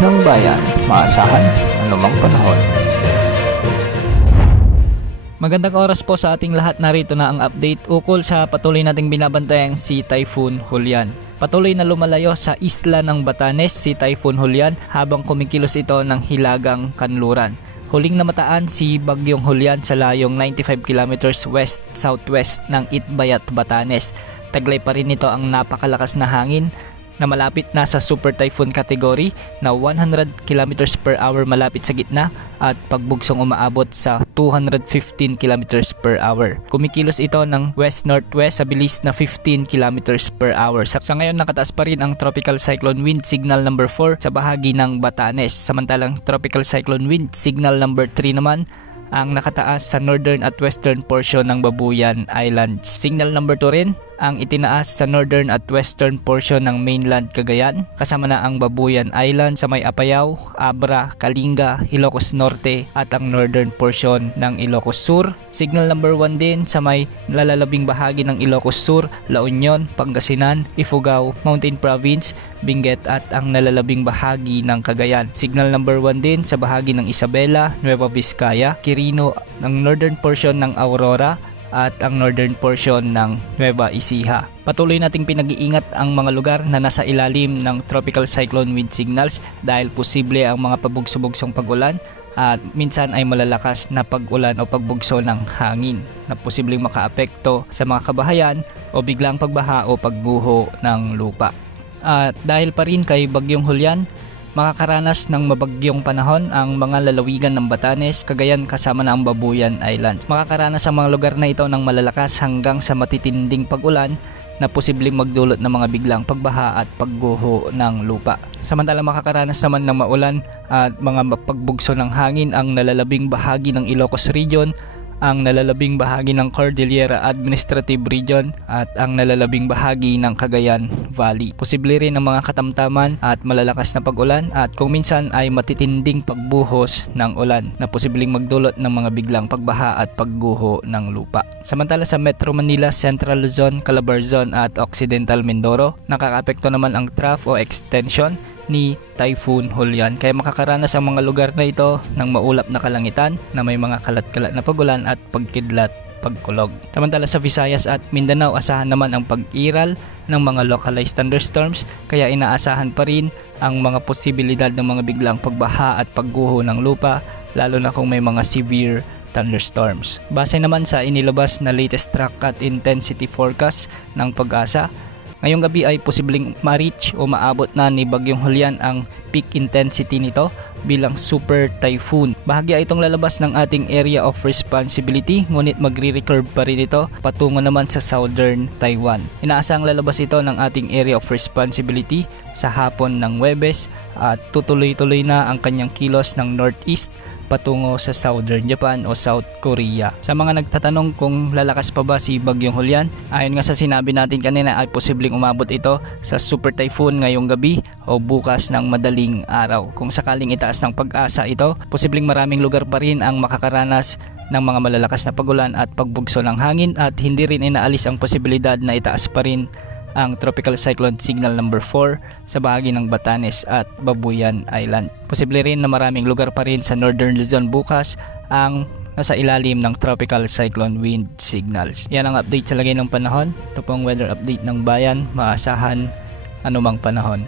ng bayan, maasahan anumang panahon. Magandang oras po sa ating lahat. Narito na ang update ukol sa patuloy nating binabantayang si Typhoon Julian. Patuloy na lumalayo sa isla ng Batanes si Typhoon Julian habang kumikilos ito ng hilagang kanluran. Huling namataan si Bagyong Julian sa layong 95 kilometers west-southwest ng Itbayat, Batanes. Taglay pa rin nito ang napakalakas na hangin na malapit na sa super typhoon category na 100 km per hour malapit sa gitna at pagbugsong umaabot sa 215 km per hour. Kumikilos ito ng west-northwest sa bilis na 15 km per hour. Sa ngayon nakataas pa rin ang tropical cyclone wind signal number 4 sa bahagi ng Batanes. Samantalang tropical cyclone wind signal number 3 naman ang nakataas sa northern at western portion ng Babuyan Island. Signal number 2 rin ang itinaas sa northern at western portion ng mainland Cagayan, kasama na ang Babuyan Island sa may Apayao, Abra, Kalinga, Ilocos Norte at ang northern portion ng Ilocos Sur. Signal number 1 din sa may lalalabing bahagi ng Ilocos Sur, La Union, Pangasinan, Ifugao, Mountain Province, Benguet at ang nalalabing bahagi ng Cagayan. Signal number 1 din sa bahagi ng Isabela, Nueva Vizcaya, Quirino, ng northern portion ng Aurora at ang northern portion ng Nueva Ecija. Patuloy nating pinag-iingat ang mga lugar na nasa ilalim ng tropical cyclone wind signals dahil posible ang mga pabugso-bugsong pag-ulan at minsan ay malalakas na pag-ulan o pagbugso ng hangin na posibleng makaapekto sa mga kabahayan o biglang pagbaha o pagguho ng lupa. At dahil pa rin kay Bagyong Julian, makakaranas ng mabagyong panahon ang mga lalawigan ng Batanes, Cagayan kasama na ang Babuyan Islands. Makakaranas ang mga lugar na ito ng malalakas hanggang sa matitinding pag-ulan na posibleng magdulot ng mga biglang pagbaha at pagguho ng lupa. Samantalang makakaranas naman ng maulan at mga pagbugso ng hangin ang nalalabing bahagi ng Ilocos Region, ang nalalabing bahagi ng Cordillera Administrative Region at ang nalalabing bahagi ng Cagayan Valley. Posible rin ang mga katamtaman at malalakas na pag-ulan at kung minsan ay matitinding pagbuhos ng ulan na posibleng magdulot ng mga biglang pagbaha at pagguho ng lupa. Samantala sa Metro Manila, Central Luzon, Calabarzon at Occidental Mindoro, nakakaapekto naman ang trough o extension ni Typhoon Julian. Kaya makakaranas ang mga lugar na ito ng maulap na kalangitan na may mga kalat-kalat na pagulan at pagkidlat, pagkulog. Samantala sa Visayas at Mindanao, asahan naman ang pag-iral ng mga localized thunderstorms kaya inaasahan pa rin ang mga posibilidad ng mga biglang pagbaha at pagguho ng lupa lalo na kung may mga severe thunderstorms. Base naman sa inilabas na latest track at intensity forecast ng Pag-asa, ngayong gabi ay posibleng ma-reach o maabot na ni Bagyong Julian ang peak intensity nito bilang super typhoon. Bahagya itong lalabas ng ating area of responsibility ngunit magre-recurve pa rin ito patungo naman sa southern Taiwan. Inaasahang lalabas ito ng ating area of responsibility sa hapon ng Huwebes at tutuloy-tuloy na ang kanyang kilos ng northeast patungo sa Southern Japan o South Korea. Sa mga nagtatanong kung lalakas pa ba si Bagyong Julian, ayon nga sa sinabi natin kanina ay posibleng umabot ito sa super typhoon ngayong gabi o bukas ng madaling araw. Kung sakaling itaas ng Pag-asa ito, posibleng maraming lugar pa rin ang makakaranas ng mga malalakas na pagulan at pagbugso ng hangin at hindi rin inaalis ang posibilidad na itaas pa rin ang tropical cyclone signal number 4 sa bahagi ng Batanes at Babuyan Island. Posible rin na maraming lugar pa rin sa Northern Luzon bukas ang nasa ilalim ng tropical cyclone wind signals. Yan ang update sa lagay ng panahon. Ito pong weather update ng bayan, maasahan anumang panahon.